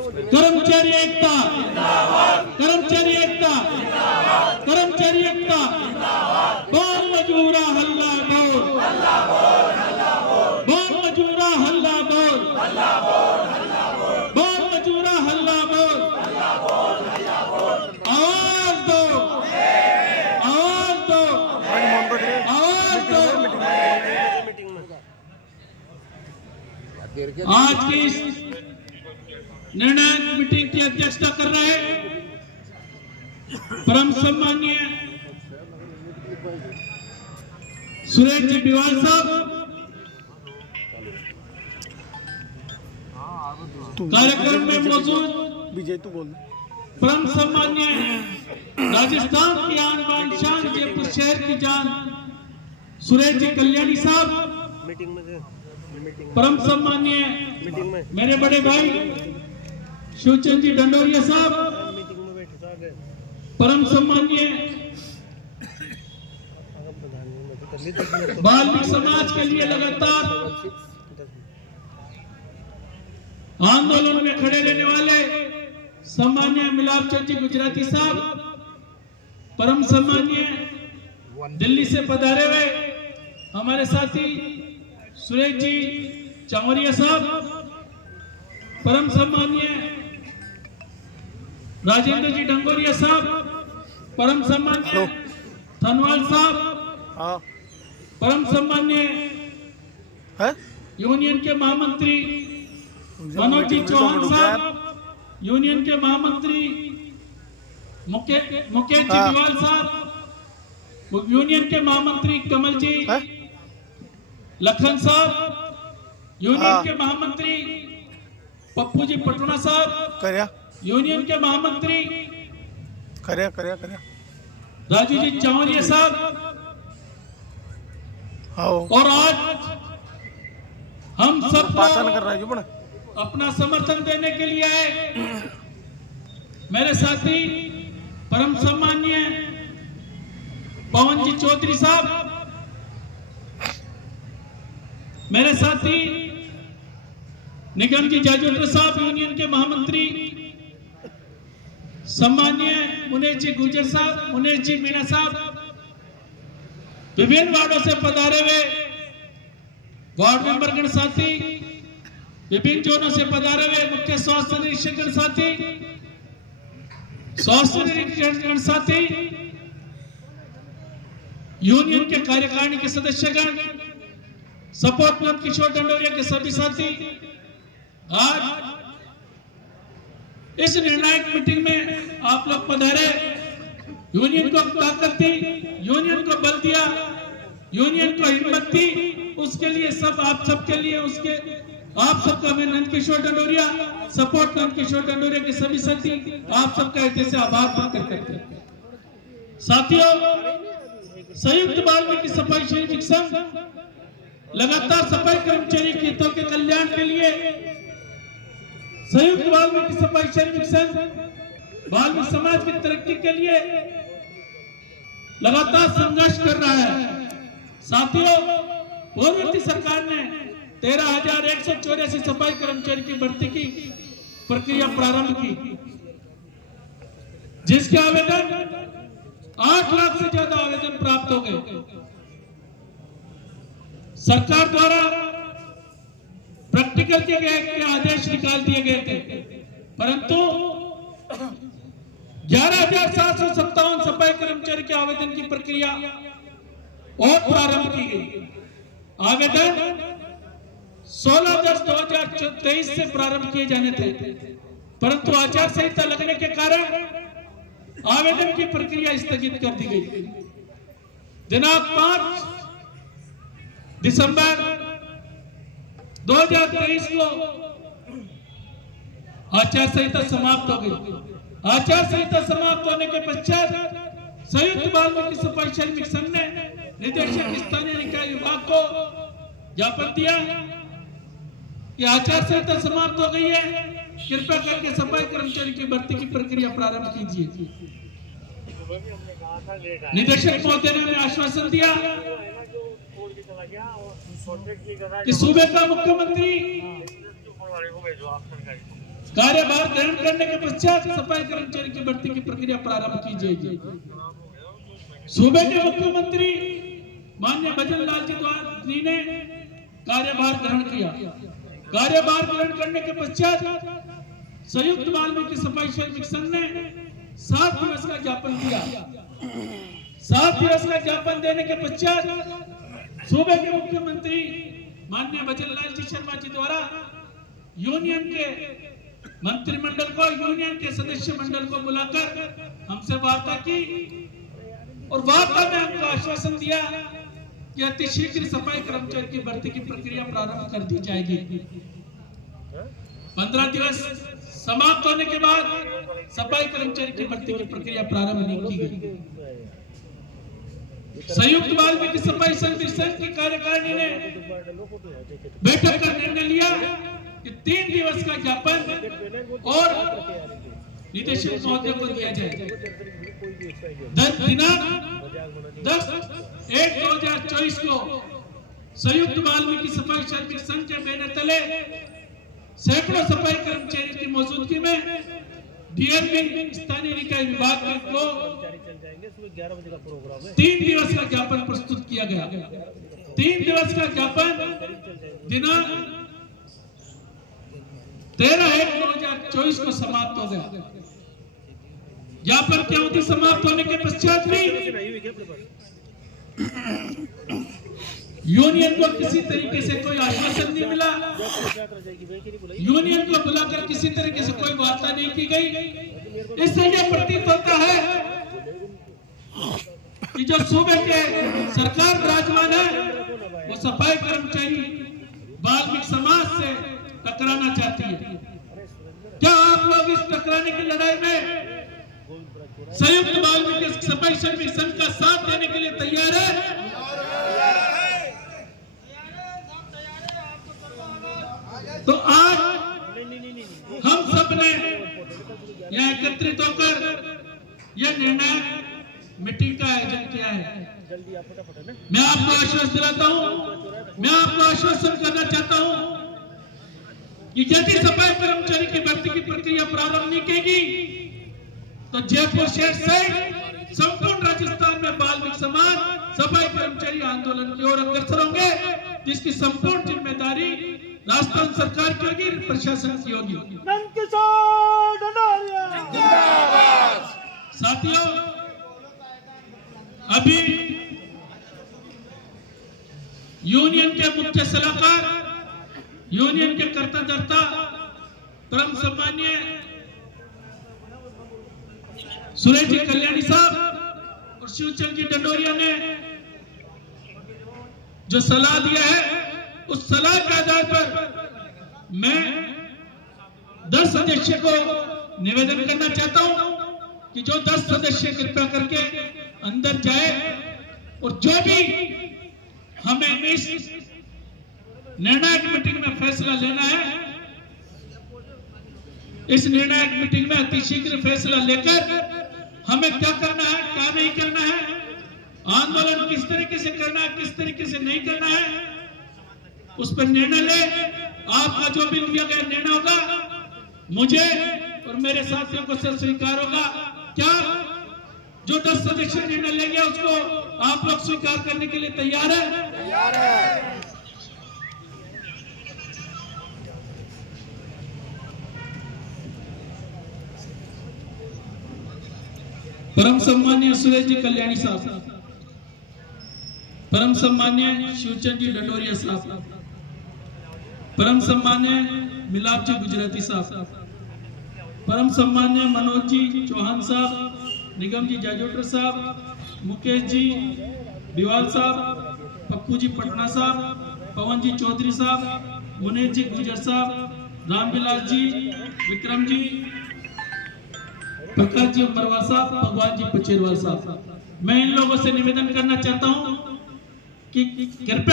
कर्मचारी एकता, कर्मचारी एकता, कर्मचारी एकता, बाल मजूरा हल्ला बोल, बाल मजूरा हल्ला बोल, बाल मजूरा हल्ला बोल, आवाज दो, आवाज दो, आवाज दो। आज की इस निर्णायक मीटिंग की अध्यक्षता कर रहे परम सम्माननीय सुरेश जी बिवाल साहब, कार्यक्रम में मौजूद विजय तो बोल परम सम्माननीय राजस्थान की आन बान शान जयपुर शहर की जान सुरेश जी कल्याणी साहब, मीटिंग में परम सम्माननीय मेरे बड़े भाई शिवचंद जी डंडोरिया साहब, परम सम्माननीय बाल्मीकि समाज के लिए लगातार आंदोलन में खड़े रहने वाले सम्माननीय मिलाप चंद जी गुजराती साहब, परम सम्माननीय दिल्ली से पधारे हुए हमारे साथी सुरेश जी चामरिया साहब, परम सम्माननीय राजेंद्र जी डंगोरिया साहब, परम सम्माननीय धनवाल साहब, परम सम्माननीय यूनियन के महामंत्री मनोज जी चौहान साहब, यूनियन के महामंत्री मुकेश जी बिवाल साहब, यूनियन के महामंत्री कमल जी लखन साहब, यूनियन के महामंत्री पप्पू जी पटना साहब, यूनियन के महामंत्री राजू जी चावरिया साहब, और आज हम सब अपना समर्थन देने के लिए आए मेरे साथी परम सम्माननीय पवन जी चौधरी साहब, मेरे साथी निगम जी जाजोटर साहब, यूनियन के महामंत्री सम्माननीय मुनेश जी गुजर साहब, मुनेश जी मीणा साहब, विभिन्न वार्डों से पधारे हुए वार्ड मेंबर गण साथी, विभिन्न जोनों से पधारे हुए मुख्य स्वास्थ्य निरीक्षक गण साथी, स्वास्थ्य निरीक्षक गण साथी, यूनियन के कार्यकारिणी के सदस्यगण, सपोर्ट क्लब किशोर डंडोरिया के सभी साथी, आज इस निर्णायक मीटिंग में आप लोग पधारे, यूनियन को ताकत दी, यूनियन को बल दिया, यूनियन को हिम्मत दी, उसके लिए सब आप सबके लिए उसके आप सबका मैं नंद किशोर डंडोरिया, सपोर्ट नंद किशोर डंडोरिया के सभी साथी आप सबका हृदय से आभार प्रकट करते हैं। साथियों, संयुक्त बाल्मीकि सफाई सैनिक संघ लगातार सफाई कर्मचारी के हितों के कल्याण के लिए संयुक्त बाल्मीकि सफाई सैनिक संघ बाल्मीकि समाज की तरक्की के लिए लगातार संघर्ष कर रहा है। साथियों, पूर्ववर्ती सरकार ने 13,184 सफाई कर्मचारी की भर्ती की प्रक्रिया प्रारंभ की, जिसके आवेदन 8 लाख से ज्यादा आवेदन प्राप्त हो गए। सरकार द्वारा प्रैक्टिकल के आदेश निकाल दिए गए थे, परंतु 11,757 सफाई कर्मचारी के आवेदन की प्रक्रिया और प्रारंभ की गई। आवेदन 16/10/2023 से प्रारंभ किए जाने थे, परंतु आचार संहिता लगने के कारण आवेदन की प्रक्रिया स्थगित कर दी गई। दिनांक 5 दिसंबर 2023 को आचार संहिता समाप्त हो गई। आचार संहिता समाप्त होने के पश्चात संयुक्त बाल्मीकि सफाई सैनिक संघ ने निदेशक स्थानीय निकाय विभाग को ज्ञापन दिया कि आचार संहिता समाप्त हो गई है, कृपया करके सफाई कर्मचारी की भर्ती की प्रक्रिया प्रारंभ कीजिए। निदेशक महोदय ने आश्वासन दिया कि सूबे का मुख्यमंत्री कार्यभार ग्रहण करने के पश्चात सफाई कर्मचारी की भर्ती की प्रक्रिया प्रारंभ की जाएगी। सूबे के मुख्यमंत्री माननीय भजन लाल जी ने कार्यभार ग्रहण किया। कार्यभार ग्रहण करने के पश्चात संयुक्त वाल्मीकि सफाई श्रमिक संघ ने 7 दिवस का ज्ञापन दिया। 7 दिवस का ज्ञापन देने के पश्चात सूबे के मुख्यमंत्री माननीय भजन लाल जी शर्मा जी द्वारा यूनियन के मंत्रिमंडल को, यूनियन के सदस्य मंडल को बुलाकर हमसे वार्ता की और वार्ता में हमको आश्वासन दिया कि अतिशीघ्र सफाई कर्मचारी की भर्ती की प्रक्रिया प्रारंभ कर दी जाएगी। 15 दिवस समाप्त होने के बाद सफाई कर्मचारी की भर्ती की प्रक्रिया प्रारंभ नहीं की गई। संयुक्त वाल्मीकि सफाई श्रमिक संघ की कार्यकारिणी ने बैठक कर निर्णय लिया कि 3 दिवस का ज्ञापन और निदेशक महोदय को दिया जाए। दिनांक 10/1/2024 को संयुक्त वाल्मीकि सफाई श्रमिक संघ के बैनर तले सैकड़ों सफाई कर्मचारी की मौजूदगी में डीएमबी स्थानीय निकाय विभाग को 3 दिवस का ज्ञापन प्रस्तुत किया गया। 3 दिवस का ज्ञापन दिनांक 13/1/2024 को समाप्त हो गया। ज्ञापन की अवधि समाप्त होने के पश्चात भी यूनियन को किसी तरीके से कोई आश्वासन नहीं मिला। यूनियन को बुलाकर किसी तरीके से कोई वार्ता नहीं की गई। इससे यह प्रतीत होता है कि जो सूबे के सरकार विराजमान है वो सफाई कर्मचारी वाल्मीकि समाज से टकराना चाहती है। क्या आप लोग इस टकराने की लड़ाई में संयुक्त वाल्मीकि सफाई श्रमिक संघ का साथ देने के लिए तैयार है? तो आज हम सब ने यहाँ एकत्रित होकर यह निर्णायक मीटिंग का आयोजन किया है। मैं आपको आश्वासन दिलाता हूँ, मैं आपको आश्वासन करना चाहता हूँ कि यदि सफाई कर्मचारी की भर्ती की प्रक्रिया प्रारंभ नहीं की तो जयपुर शहर से संपूर्ण राजस्थान में वाल्मीकि समाज सफाई कर्मचारी आंदोलन की ओर अग्रसर होंगे, जिसकी संपूर्ण जिम्मेदारी राजस्थान सरकार की होगी, प्रशासन की होगी। साथियों, अभी यूनियन के मुख्य सलाहकार, यूनियन के कर्ता धर्ता परम सम्मानीय सुरेश जी कल्याणी साहब और शिवचंद जी डंडोरिया ने जो सलाह दिया है, उस सलाह के आधार पर मैं 10 सदस्य को निवेदन करना चाहता हूं कि जो 10 सदस्य कृपया करके अंदर जाए और जो भी हमें इस निर्णायक मीटिंग में फैसला लेना है, इस निर्णायक मीटिंग में अतिशीघ्र फैसला लेकर हमें क्या करना है, क्या नहीं करना है, आंदोलन किस तरीके से करना है, किस तरीके से नहीं करना है, उस पर निर्णय ले। आपका जो भी लिया गया निर्णय होगा मुझे और मेरे साथियों को स्वीकार होगा। क्या जो 10 सदस्य निर्णय लेंगे उसको आप लोग स्वीकार करने के लिए तैयार है? तैयार है। परम सम्मान्य सुरेश जी कल्याणी साहब, परम सम्मान्य शिवचंद जी डंडोरिया साहब, परम सम्मान्य मिलाप जी गुजराती साहब, परम सम्मान्य मनोज जी चौहान साहब, निगम जी जाजोटर साहब, मुकेश जी बिवाल साहब, पप्पू जी पटना साहब, पवन जी चौधरी साहब, मुनेश जी गुजर साहब, रामविलास जी, विक्रम जी, प्रकाश जी अमरवाल साहब, भगवान जी पचेरवाल साहब, मैं इन लोगों से निवेदन करना चाहता हूं कि कृपया